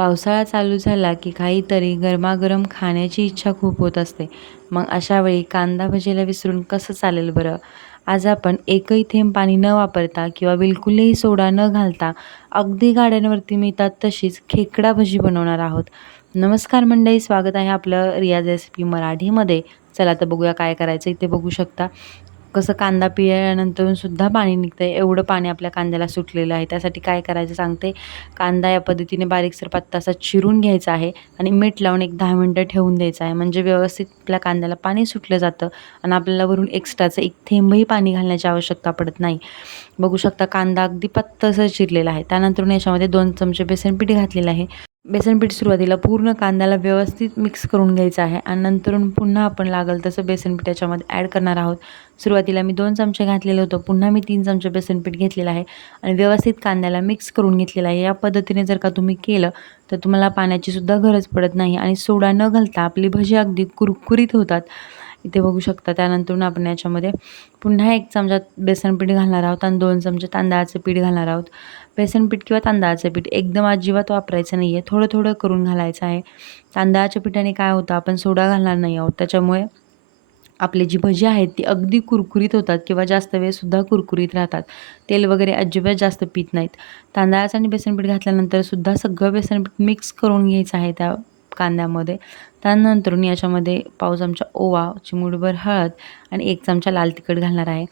पावसाळा चालू झाला की काहीतरी गरमागरम खाण्याची इच्छा खूप होत असते. मग अशा वेळी कांदा भजीला विसरून कसं चालेल बरं? आज आपण एकही थेंब पाणी न वापरता किंवा बिलकुलही सोडा न घालता अगदी गाड्यांवरती मिळतात तशीच खेकडा भजी बनवणार आहोत. नमस्कार मंडळी स्वागत आहे आपलं रियाज रेसिपी मराठीमध्ये. चला तर बघूया काय करायचं इथे बघू शकता. कसं कांदा पिळल्यानंतर सुद्धा पाणी निघतं आहे एवढं पाणी आपल्या कांद्याला सुटलेलं आहे. त्यासाठी काय करायचं सांगते? कांदा या पद्धतीने बारीकसर पात्ता असा चिरून घ्यायचा आहे आणि मीठ लावून एक दहा मिनटं ठेवून द्यायचं आहे. म्हणजे व्यवस्थित आपल्या कांद्याला पाणी सुटलं जातं आणि आपल्याला वरून एक्स्ट्राचं एक थेंबही पाणी घालण्याची आवश्यकता पडत नाही. बघू शकता कांदा अगदी पत्तसं चिरलेला आहे. त्यानंतर याच्यामध्ये दोन चमचे बेसन पीठ घातलेलं आहे. बेसनपीठ सुरुवातीला पूर्ण कांद्याला व्यवस्थित मिक्स करून घ्यायचं आहे आणि नंतरून पुन्हा आपण लागल तसं बेसनपीठ याच्यामध्ये ॲड करणार आहोत. सुरुवातीला मी दोन चमचे घातलेलं होतं पुन्हा मी तीन चमचे बेसनपीठ घेतलेलं आहे आणि व्यवस्थित कांद्याला मिक्स करून घेतलेलं आहे. या पद्धतीने जर का तुम्ही केलं तर तुम्हाला पाण्याची सुद्धा गरज पडत नाही आणि सोडा न घालता आपली भजी अगदी कुरकुरीत होतात. इथे बघू शकता. त्यानंतर आपण याच्यामध्ये पुन्हा एक चमचा बेसन पीठ घालणार आहोत आणि दोन चमचे तांदळाचं पीठ घालणार आहोत. बेसन पीठ किंवा तांदळाचं पीठ एकदम अजिबात वापरायचं नाही आहे थोडं थोडं करून घालायचं आहे. तांदळाच्या पिठाने काय होतं आपण सोडा घालणार नाही आहोत. त्याच्यामुळे आपली जी भजी आहेत ती अगदी कुरकुरीत होतात किंवा जास्त वेळसुद्धा कुरकुरीत राहतात. तेल वगैरे अजिबात जास्त पीत नाहीत. तांदळाचं आणि बेसनपीठ घातल्यानंतर सुद्धा सगळं बेसनपीठ मिक्स करून घ्यायचं आहे त्या कांद्यामध्ये. त्यानंतर मी याच्यामध्ये पाव चमचा ओवा चिमूटभर हळद आणि एक चमचा लाल तिखट घालणार आहे.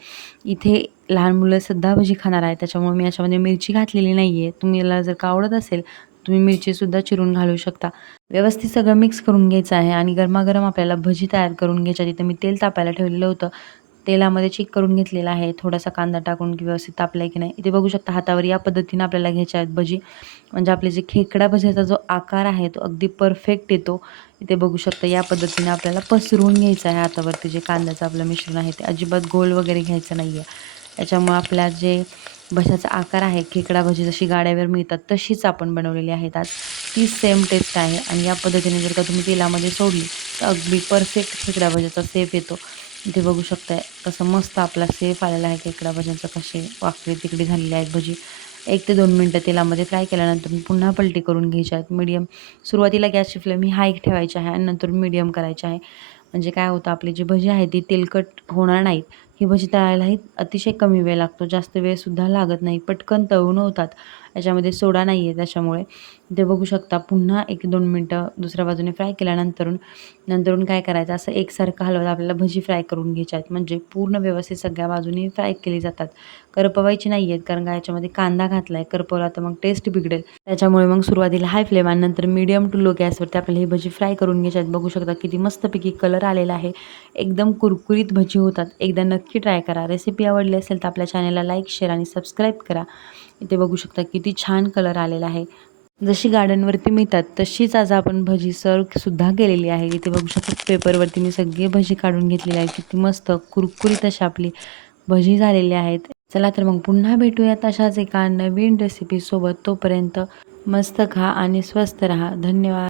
इथे लहान मुलंसुद्धा भजी खाणार आहे त्याच्यामुळे मी याच्यामध्ये मिरची घातलेली नाही आहे तुम्हाला जर का आवडत असेल तुम्ही मिरचीसुद्धा चिरून घालू शकता. व्यवस्थित सगळं मिक्स करून घ्यायचं आहे आणि गरमागरम आपल्याला भजी तयार करून घ्यायच्या तिथं मी तेल तापायला ठेवलेलं होतं. तेलामध्ये चेक करून घेतलेला आहे. थोडासा कांदा टाकून की व्यवस्थित तापला आहे की नाही. इथे बघू शकता हातावर या पद्धतीनं आपल्याला घ्यायच्या आहेत भजी. म्हणजे आपले जे खेकडा भजीचा जो आकार आहे तो अगदी परफेक्ट येतो. इथे बघू शकता या पद्धतीने आपल्याला पसरवून घ्यायचं आहे हातावरती जे कांद्याचं आपलं मिश्रण आहे ते. अजिबात गोल वगैरे घ्यायचं नाही आहे त्याच्यामुळं आपल्या जे भशाचा आकार आहे खेकडा भजी जशी गाड्यावर मिळतात तशीच आपण बनवलेली आहेत आज. ती सेम टेस्ट आहे. आणि या पद्धतीने जर का तुम्ही तेलामध्ये सोडली तर अगदी परफेक्ट खेकडा भज्याचा सेफ येतो. इथे बघू शकताय. कसं मस्त आपला सेफ आलेला आहे खेकडा भज्यांचं कसे वाकडे तिकडे झालेले आहेत. भजी एक ते दोन मिनटं तेलामध्ये फ्राय केल्यानंतर पुन्हा पलटी करून घ्यायच्या आहेत. मीडियम सुरुवातीला गॅसची फ्लेम ही हाय ठेवायची आहे आणि नंतर मीडियम करायची आहे. म्हणजे काय होतं आपली जी भजी आहे ती तेलकट होणार नाहीत. ही भजी तळायलाही अतिशय कमी वेळ लागतो. जास्त वेळसुद्धा लागत नाही. पटकन तळून होतात त्याच्यामध्ये सोडा नाही आहे त्याच्यामुळे. ते बघू शकता. पुन्हा एक दोन मिनटं दुसऱ्या बाजूने फ्राय केल्यानंतरून नंतरून काय करायचं? असं एकसारखं हलवत आपल्याला भजी फ्राय करून घ्यायच्या आहेत म्हणजे पूर्ण व्यवस्थित सगळ्या बाजूने फ्राय केली जातात. करपवायची नाही आहेत कारण का याच्यामध्ये कांदा घातला आहे करपवला तर मग टेस्ट बिघडेल. त्याच्यामुळे मग सुरुवातीला हाय फ्लेम आणि नंतर मीडियम टू लो गॅसवरती आपल्याला ही भजी फ्राय करून घ्यायच्या आहेत बघू शकता किती मस्तपैकी कलर आलेला आहे. एकदम कुरकुरीत भजी होतात. एकदा नक्की ट्राय करा. रेसिपी आवडली असेल तर आपल्या चॅनलला लाईक शेअर आणि सबस्क्राईब करा. इथे बघू शकता किती छान कलर आलेला आहे. जशी गार्डनवरती मिळतात तशीच आज आपण भजी सर्वसुद्धा केलेली आहे. इथे बघू शकता पेपरवरती मी सगळी भजी काढून घेतलेली आहे किती मस्त कुरकुरीत अशा आपली भजी झालेली आहेत. चला तर मग पुन्हा भेटूयात अशाच एका नवीन रेसिपीसोबत तोपर्यंत मस्त खा आणि स्वस्त रहा. धन्यवाद.